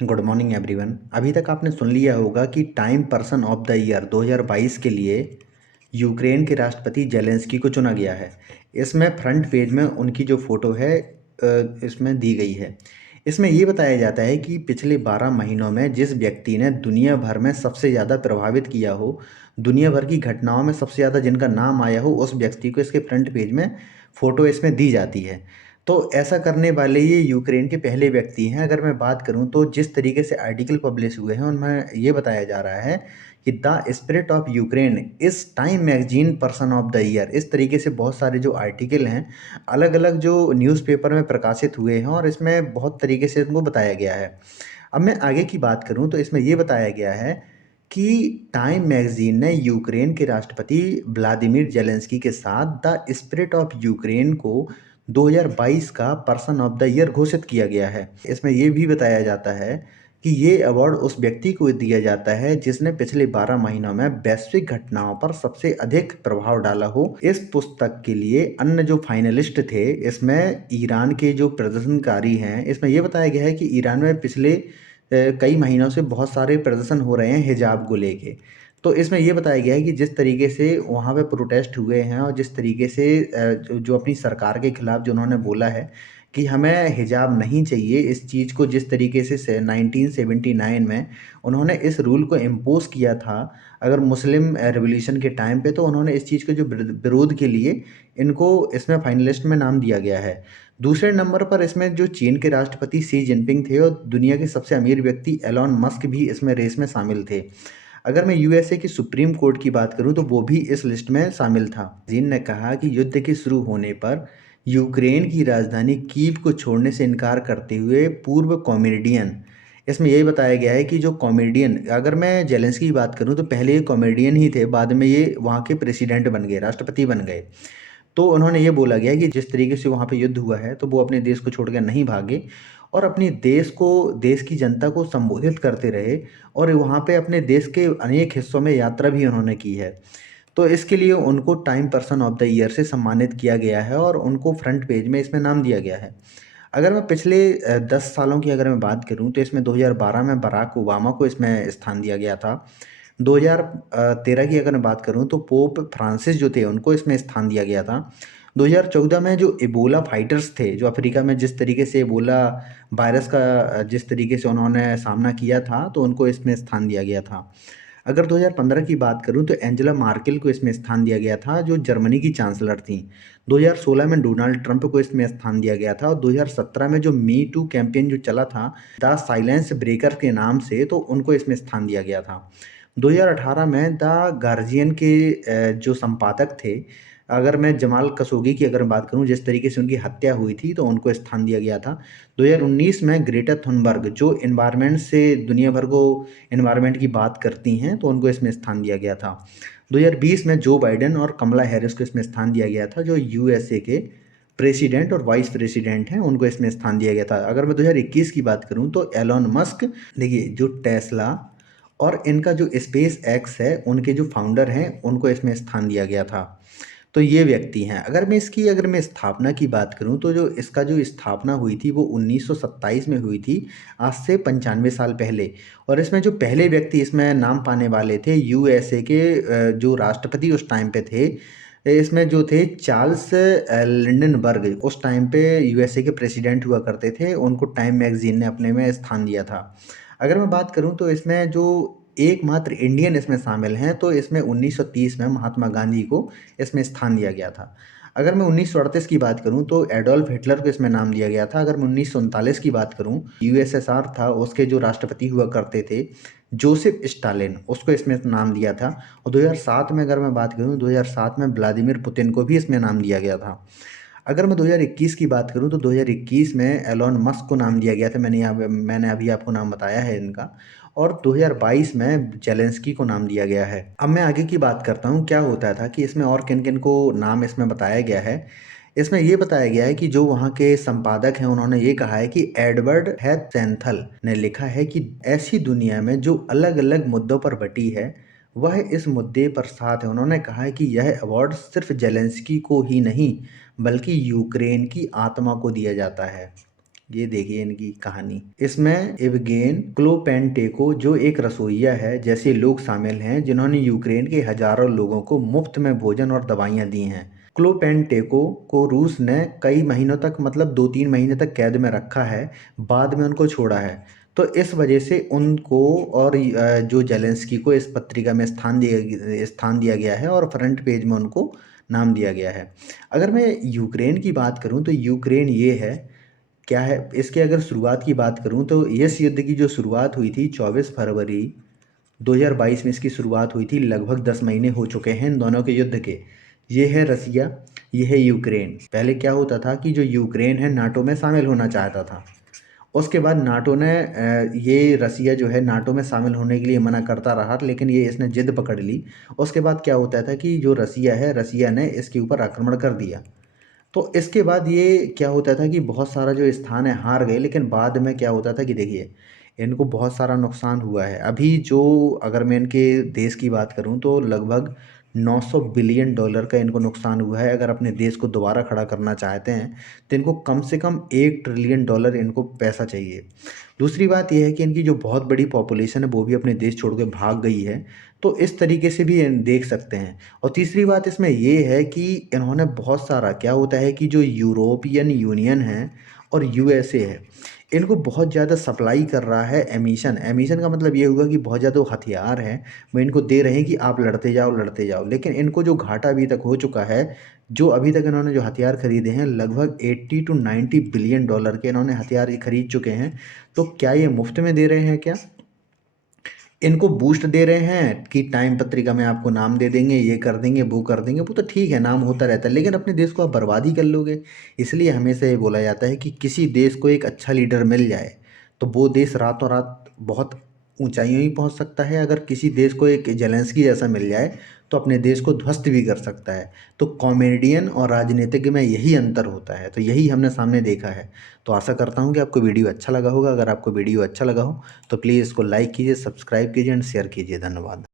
Good morning everyone. अभी तक आपने सुन लिया होगा कि time person of the year 2022 के लिए यूक्रेन के राष्ट्रपति जेलेंस्की को चुना गया है। इसमें फ्रंट पेज में उनकी जो फोटो है इसमें दी गई है। इसमें ये बताया जाता है कि पिछले 12 महीनों में जिस व्यक्ति ने दुनिया भर में सबसे ज़्यादा प्रभावित किया हो, दुनिया भर की घटनाओं में सबसे ज़्यादा जिनका नाम आया हो, उस व्यक्ति को इसके फ्रंट पेज में फ़ोटो इसमें दी जाती है। तो ऐसा करने वाले ये यूक्रेन के पहले व्यक्ति हैं। अगर मैं बात करूं तो जिस तरीके से आर्टिकल पब्लिश हुए हैं उनमें ये बताया जा रहा है कि द स्पिरिट ऑफ यूक्रेन इस time magazine person of the year. इस तरीके से बहुत सारे जो आर्टिकल हैं अलग अलग जो न्यूज़पेपर में प्रकाशित हुए हैं और इसमें बहुत तरीके से उनको बताया गया है। अब मैं आगे की बात करूं तो इसमें ये बताया गया है कि टाइम मैगजीन ने यूक्रेन के राष्ट्रपति व्लादिमीर जेलेंस्की के साथ द स्पिरिट ऑफ यूक्रेन को 2022 का पर्सन ऑफ द ईयर घोषित किया गया है। इसमें ये भी बताया जाता है कि ये अवार्ड उस व्यक्ति को दिया जाता है जिसने पिछले 12 महीनों में वैश्विक घटनाओं पर सबसे अधिक प्रभाव डाला हो। इस पुस्तक के लिए अन्य जो फाइनलिस्ट थे इसमें ईरान के जो प्रदर्शनकारी हैं, इसमें ये बताया गया है कि ईरान में पिछले कई महीनों से बहुत सारे प्रदर्शन हो रहे हैं हिजाब को लेके। तो इसमें ये बताया गया है कि जिस तरीके से वहाँ पे प्रोटेस्ट हुए हैं और जिस तरीके से जो अपनी सरकार के खिलाफ जो उन्होंने बोला है कि हमें हिजाब नहीं चाहिए, इस चीज़ को जिस तरीके से 1979 में उन्होंने इस रूल को इम्पोज किया था अगर मुस्लिम रिवॉल्यूशन के टाइम पे, तो उन्होंने इस चीज़ के जो विरोध के लिए इनको इसमें फाइनलिस्ट में नाम दिया गया है। दूसरे नंबर पर इसमें जो चीन के राष्ट्रपति शी जिनपिंग थे और दुनिया के सबसे अमीर व्यक्ति एलॉन मस्क भी इसमें रेस में शामिल थे। अगर मैं यूएसए की सुप्रीम कोर्ट की बात करूं तो वो भी इस लिस्ट में शामिल था। जीन ने कहा कि युद्ध के शुरू होने पर यूक्रेन की राजधानी कीव को छोड़ने से इनकार करते हुए पूर्व कॉमेडियन, इसमें यही बताया गया है कि जो कॉमेडियन, अगर मैं जेलेंस्की की बात करूं तो पहले ये कॉमेडियन ही थे, बाद में ये वहाँ के प्रेसिडेंट बन गए, राष्ट्रपति बन गए। तो उन्होंने ये बोला गया कि जिस तरीके से वहाँ पे युद्ध हुआ है तो वो अपने देश को छोड़कर नहीं भागे और अपने देश को, देश की जनता को संबोधित करते रहे और वहाँ पे अपने देश के अनेक हिस्सों में यात्रा भी उन्होंने की है। तो इसके लिए उनको time person of the year से सम्मानित किया गया है और उनको फ्रंट पेज में इसमें नाम दिया गया है। अगर मैं पिछले 10 सालों की अगर मैं बात करूं तो इसमें 2012 में बराक ओबामा को इसमें स्थान दिया गया था। 2013 की अगर मैं बात करूं तो पोप फ्रांसिस जो थे उनको इसमें स्थान दिया गया था। 2014 में जो इबोला फाइटर्स थे जो अफ्रीका में जिस तरीके से इबोला वायरस का जिस तरीके से उन्होंने सामना किया था तो उनको इसमें स्थान दिया गया था। अगर 2015 की बात करूं तो एंजेला मार्केल को इसमें स्थान दिया गया था जो जर्मनी की चांसलर थी। 2016 में डोनाल्ड ट्रंप को इसमें स्थान दिया गया था और 2017 में जो मी टू कैंपेन जो चला था द साइलेंस ब्रेकर के नाम से, तो उनको इसमें स्थान दिया गया था। 2018 में द गार्जियन के जो संपादक थे, अगर मैं जमाल खशोगी की अगर बात करूं, जिस तरीके से उनकी हत्या हुई थी तो उनको स्थान दिया गया था। 2019 में ग्रेटा थुनबर्ग जो इन्वायरमेंट से दुनिया भर को इन्वायरमेंट की बात करती हैं तो उनको इसमें स्थान दिया गया था। 2020 में जो बाइडेन और कमला हैरिस को इसमें स्थान दिया गया था जो यूएसए के प्रेसिडेंट और वाइस प्रेसिडेंट हैं, उनको इसमें स्थान दिया गया था। अगर मैं 2021 की बात करूं तो एलॉन मस्क, देखिए जो टेस्ला और इनका जो स्पेस एक्स है उनके जो फाउंडर हैं उनको इसमें स्थान दिया गया था। तो ये व्यक्ति हैं। अगर मैं स्थापना की बात करूं तो जो इसका जो स्थापना हुई थी वो 1927 में हुई थी, आज से 95 साल पहले। और इसमें जो पहले व्यक्ति इसमें नाम पाने वाले थे यूएसए के जो राष्ट्रपति उस टाइम पे थे, इसमें जो थे चार्ल्स लिंडनबर्ग, उस टाइम पे यूएसए के प्रेसिडेंट हुआ करते थे, उनको टाइम मैगजीन ने अपने में स्थान दिया था। अगर मैं बात करूं तो इसमें जो एकमात्र इंडियन इसमें शामिल हैं तो इसमें 1930 में महात्मा गांधी को इसमें स्थान दिया गया था। अगर मैं 1938 की बात करूं तो एडोल्फ हिटलर को इसमें नाम दिया गया था। अगर मैं 1939 की बात करूं, यूएसएसआर था, उसके जो राष्ट्रपति हुआ करते थे जोसेफ स्टालिन, उसको इसमें नाम दिया था। और 2007 में अगर मैं बात करूं, 2007 में व्लादिमीर पुतिन को भी इसमें नाम दिया गया था। अगर मैं 2021 की बात करूं तो 2021 में एलॉन मस्क को नाम दिया गया था, मैंने अभी आपको नाम बताया है इनका। और 2022 में जेलेंस्की को नाम दिया गया है। अब मैं आगे की बात करता हूँ क्या होता था कि इसमें और किन किन को नाम इसमें बताया गया है। इसमें ये बताया गया है कि जो वहाँ के संपादक हैं उन्होंने ये कहा है कि एडवर्ड हैथ सेंथल ने लिखा है कि ऐसी दुनिया में जो अलग अलग मुद्दों पर बटी है वह इस मुद्दे पर साथ है। उन्होंने कहा है कि यह अवार्ड सिर्फ जेलेंस्की को ही नहीं बल्कि यूक्रेन की आत्मा को दिया जाता है। ये देखिए इनकी कहानी। इसमें एवगेन क्लोपेंटेको जो एक रसोइया है जैसे लोग शामिल हैं जिन्होंने यूक्रेन के हजारों लोगों को मुफ्त में भोजन और दवाइयां दी हैं। क्लोपेंटेको को रूस ने कई महीनों तक मतलब 2-3 महीने तक कैद में रखा है, बाद में उनको छोड़ा है। तो इस वजह से उनको और जो जेलेंस्की को इस पत्रिका में स्थान दिया गया है और फ्रंट पेज में उनको नाम दिया गया है। अगर मैं यूक्रेन की बात करूं तो यूक्रेन ये है क्या है, इसके अगर शुरुआत की बात करूं तो इस युद्ध की जो शुरुआत हुई थी 24 फरवरी 2022 में इसकी शुरुआत हुई थी। लगभग 10 महीने हो चुके हैं इन दोनों के युद्ध के। ये है रसिया, ये है यूक्रेन। पहले क्या होता था कि जो यूक्रेन है नाटो में शामिल होना चाहता था। उसके बाद नाटो ने ये रसिया जो है नाटो में शामिल होने के लिए मना करता रहा, लेकिन ये इसने जिद पकड़ ली। उसके बाद क्या होता था कि जो रसिया है, रसिया ने इसके ऊपर आक्रमण कर दिया। तो इसके बाद ये क्या होता था कि बहुत सारा जो स्थान है हार गए, लेकिन बाद में क्या होता था कि देखिए इनको बहुत सारा नुकसान हुआ है। अभी जो अगर मैं इनके देश की बात करूं तो लगभग 900 बिलियन डॉलर का इनको नुकसान हुआ है। अगर अपने देश को दोबारा खड़ा करना चाहते हैं तो इनको कम से कम 1 ट्रिलियन डॉलर इनको पैसा चाहिए। दूसरी बात यह है कि इनकी जो बहुत बड़ी पॉपुलेशन है वो भी अपने देश छोड़ के भाग गई है। तो इस तरीके से भी देख सकते हैं। और तीसरी बात इसमें ये है कि इन्होंने बहुत सारा क्या होता है कि जो यूरोपियन यूनियन है और यूएसए है, इनको बहुत ज़्यादा सप्लाई कर रहा है एमिशन। एमिशन का मतलब ये हुआ कि बहुत ज़्यादा वो हथियार हैं, वो इनको दे रहे हैं कि आप लड़ते जाओ। लेकिन इनको जो घाटा अभी तक हो चुका है, जो अभी तक इन्होंने जो हथियार खरीदे हैं लगभग 80 to 90 बिलियन डॉलर के इन्होंने हथियार ये खरीद चुके हैं। तो क्या ये मुफ्त में दे रहे हैं क्या? इनको बूस्ट दे रहे हैं कि टाइम पत्रिका में आपको नाम दे देंगे, ये कर देंगे, वो कर देंगे। वो तो ठीक है, नाम होता रहता है, लेकिन अपने देश को आप बर्बाद ही कर लोगे। इसलिए हमेशा ये बोला जाता है कि किसी देश को एक अच्छा लीडर मिल जाए तो वो देश रातों रात बहुत ऊंचाइयों ही पहुंच सकता है। अगर किसी देश को एक जेलेंस्की जैसा मिल जाए तो अपने देश को ध्वस्त भी कर सकता है। तो कॉमेडियन और राजनीतिज्ञ में यही अंतर होता है, तो यही हमने सामने देखा है। तो आशा करता हूँ कि आपको वीडियो अच्छा लगा होगा। अगर आपको वीडियो अच्छा लगा हो तो प्लीज़ इसको लाइक कीजिए, सब्सक्राइब कीजिए एंड शेयर कीजिए। धन्यवाद।